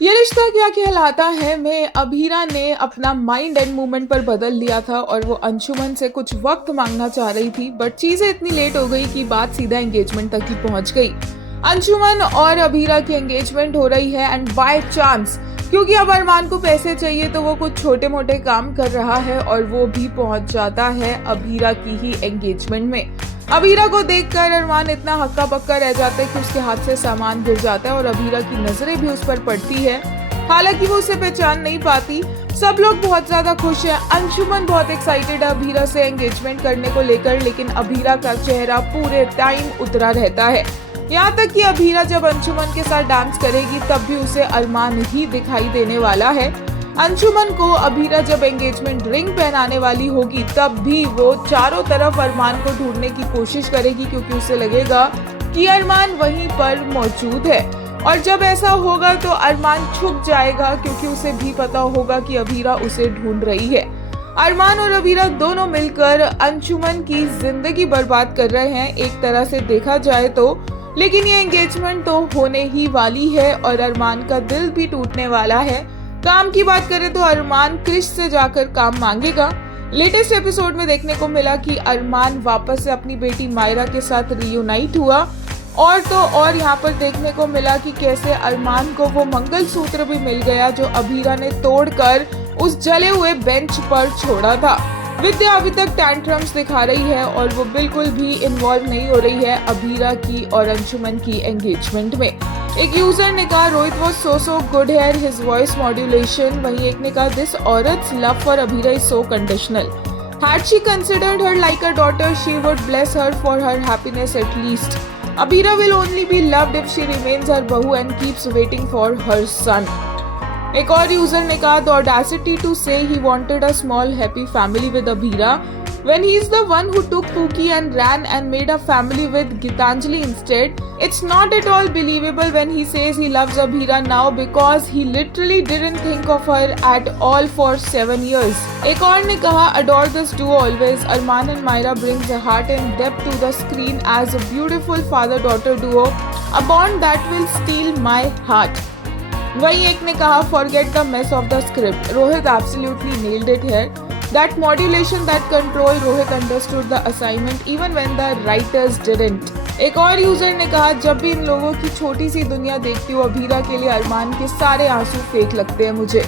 ये रिश्ता क्या कहलाता है में अभीरा ने अपना माइंड एंड मूवमेंट पर बदल लिया था और वो अंशुमन से कुछ वक्त मांगना चाह रही थी, बट चीजें इतनी लेट हो गई कि बात सीधा एंगेजमेंट तक ही पहुंच गई। अंशुमन और अभीरा की एंगेजमेंट हो रही है एंड बाय चांस क्योंकि अब अरमान को पैसे चाहिए तो वो कुछ छोटे मोटे काम कर रहा है और वो भी पहुंच जाता है अभीरा की ही एंगेजमेंट में। अभीरा को देखकर अरमान इतना हक्का बक्का रह जाता है कि उसके हाथ से सामान गिर जाता है और अभीरा की नजरें भी उस पर पड़ती है। हालांकि वो उसे पहचान नहीं पाती। सब लोग बहुत ज्यादा खुश हैं। अंशुमन बहुत एक्साइटेड है अभीरा से एंगेजमेंट करने को लेकर, लेकिन अभीरा का चेहरा पूरे टाइम उतरा रहता है। यहाँ तक कि अभीरा जब अंशुमन के साथ डांस करेगी तब भी उसे अरमान ही दिखाई देने वाला है। अंशुमन को अभीरा जब एंगेजमेंट रिंग पहनाने वाली होगी तब भी वो चारों तरफ अरमान को ढूंढने की कोशिश करेगी, क्योंकि उसे लगेगा कि अरमान वहीं पर मौजूद है। और जब ऐसा होगा तो अरमान छुप जाएगा, क्योंकि उसे भी पता होगा कि अभीरा उसे ढूंढ रही है। अरमान और अभीरा दोनों मिलकर अंशुमन की जिंदगी बर्बाद कर रहे हैं एक तरह से देखा जाए तो, लेकिन ये एंगेजमेंट तो होने ही वाली है और अरमान का दिल भी टूटने वाला है। काम की बात करें तो अरमान क्रिश से जाकर काम मांगेगा। लेटेस्ट एपिसोड में देखने को मिला कि अरमान वापस से अपनी बेटी मायरा के साथ रियूनाइट हुआ और तो और यहाँ पर देखने को मिला कि कैसे अरमान को वो मंगलसूत्र भी मिल गया जो अभीरा ने तोड़कर उस जले हुए बेंच पर छोड़ा था। विद्या अभी तक टैंट्रम्स दिखा रही है और वो बिल्कुल भी इन्वॉल्व नहीं हो रही है अभीरा की और अंशुमन की एंगेजमेंट में। एक यूजर ने कहा Rohit was so good hair his voice modulation, वहीं एक ने कहा दिस औरत्स love for Abhira is so conditional. Had she considered her like a daughter, she would bless her for her happiness at least. Abhira will only be loved if she remains her bahu and keeps waiting for her son. एक और user ने कहा the audacity to say he wanted a small happy family with Abhira when he is the one who took Pookie and ran and made a family with Gitanjali instead. It's not at all believable when he says he loves Abhira now because he literally didn't think of her at all for 7 years. एक और ने कहा adore this duo always. Arman and Myra brings a heart and depth to the screen as a beautiful father-daughter duo, a bond that will steal my heart. वहीं एक ने कहा forget the mess of the script. Rohit absolutely nailed it here. That modulation, that control, Rohit understood the assignment even when the writers didn't. एक और user ने कहा जब भी इन लोगों की छोटी सी दुनिया देखती हूँ अभीरा के लिए अरमान के सारे आंसू फेक लगते हैं मुझे।